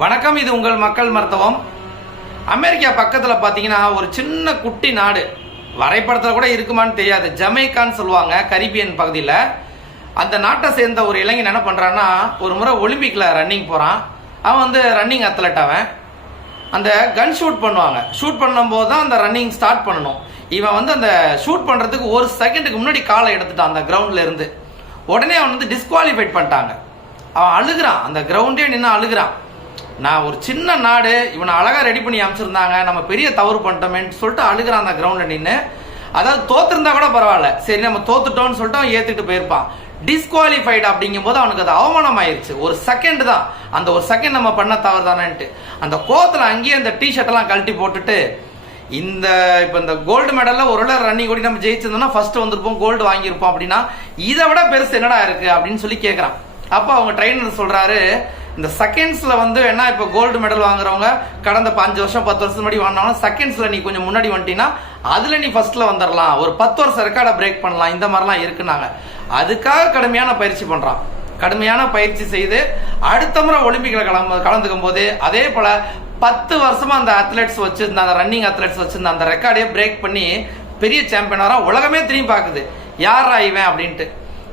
வணக்கம், இது உங்கள் மக்கள் மருத்துவம். அமெரிக்கா பக்கத்தில் பார்த்தீங்கன்னா ஒரு சின்ன குட்டி நாடு, வரைபடத்தில் கூட இருக்குமான்னு தெரியாது, ஜமைக்கான்னு சொல்லுவாங்க, கரிபியன் பகுதியில். அந்த நாட்டை சேர்ந்த ஒரு இளைஞன் என்ன பண்ணுறான்னா, ஒரு முறை ஒலிம்பிக்கில் ரன்னிங் போகிறான். அவன் வந்து ரன்னிங் அத்லட். அவன் அந்த கன் ஷூட் பண்ணுவாங்க. ஷூட் பண்ணும்போது தான் அந்த ரன்னிங் ஸ்டார்ட் பண்ணணும். இவன் வந்து அந்த ஷூட் பண்ணுறதுக்கு ஒரு செகண்டுக்கு முன்னாடி காலை எடுத்துட்டான் அந்த கிரவுண்டில் இருந்து. உடனே அவன் வந்து டிஸ்குவாலிஃபைட் பண்ணிட்டாங்க. அவன் அழுகிறான், அந்த கிரவுண்டே நின்று அழுகிறான். நான் ஒரு சின்ன நாடு, இவனை அழகாக ரெடி பண்ணி அமைச்சிருந்தாங்க, நம்ம பெரிய தவறு பண்ணிட்டோமேன்னு சொல்லிட்டு அழுகிறான் அந்த கிரவுண்டில் நின்று. அதாவது தோத்துருந்தா கூட பரவாயில்ல, சரி நம்ம தோத்துட்டோம்னு சொல்லிட்டு அவன் ஏற்றுக்கிட்டு போயிருப்பான். டிஸ்குவாலிஃபைடு அப்படிங்கும் போது அவனுக்கு அது அவமானம் ஆயிடுச்சு. ஒரு செகண்ட் தான், அந்த ஒரு செகண்ட் நம்ம பண்ண தவறு தானேன்ட்டு அந்த கோத்தில் அங்கேயே அந்த டிஷர்ட்டெல்லாம் கழட்டி போட்டுட்டு, இப்போ இந்த கோல்டு மெடலில் ஒரு ரன்னிங் ஓடி நம்ம ஜெயிச்சிருந்தோம்னா ஃபர்ஸ்ட் வந்திருப்போம், கோல்டு வாங்கியிருப்போம் அப்படின்னா இதை விட பெருசு என்னடா இருக்கு அப்படின்னு சொல்லி கேட்குறான். அப்போ அவங்க ட்ரைனர் சொல்றாரு, இந்த செகண்ட்ஸ்ல வந்து என்ன, இப்போ கோல்டு மெடல் வாங்குறவங்க கடந்த 5 வருஷம் 10 வருஷம் முன்னாடி வாங்கினாலும் செகண்ட்ஸ்ல நீ கொஞ்சம் முன்னாடி வந்துட்டீங்கன்னா அதுல நீ ஃபர்ஸ்ட்ல வந்துடலாம், ஒரு 10 வருஷம் ரெக்கார்டை பிரேக் பண்ணலாம், இந்த மாதிரிலாம் இருக்குனாங்க. அதுக்காக கடுமையான பயிற்சி பண்றான். கடுமையான பயிற்சி செய்து அடுத்த முறை ஒலிம்பிக்ல கலந்துக்கும் போது அதே போல 10 வருஷமா அந்த அத்லெட்ஸ் வச்சிருந்த, அந்த ரன்னிங் அத்லெட்ஸ் வச்சிருந்த அந்த ரெக்கார்டையே பிரேக் பண்ணி பெரிய சாம்பியன் வரா. உலகமே திரும்பி பார்க்குது, யாரா இவன் அப்படின்ட்டு.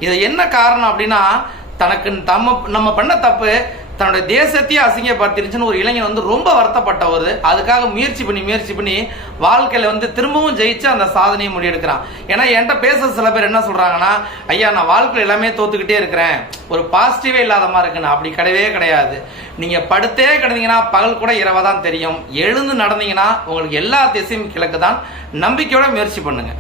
இது என்ன காரணம் அப்படின்னா, தனக்கு நம்ம பண்ண தப்பு தன்னுடைய தேசத்தையே அசிங்கப்படுத்திருச்சுன்னு ஒரு இளைஞன் வந்து ரொம்ப வருத்தப்பட்டவர். அதுக்காக முயற்சி பண்ணி வாழ்க்கையில வந்து திரும்பவும் ஜெயிச்சு அந்த சாதனையை முடிவெடுக்கிறான். ஏன்னா என்கிட்ட பேச சில பேர் என்ன சொல்றாங்கன்னா, ஐயா நான் வாழ்க்கையில் எல்லாமே தோத்துக்கிட்டே இருக்கிறேன், ஒரு பாசிட்டிவே இல்லாத மாதிரி இருக்குன்னு. அப்படி கிடையவே கிடையாது. நீங்க படுத்தே கிடந்தீங்கன்னா பகல் கூட இரவா தான் தெரியும். எழுந்து நடந்தீங்கன்னா உங்களுக்கு எல்லா திசையும் கிழக்கு தான். நம்பிக்கையோட முயற்சி பண்ணுங்க.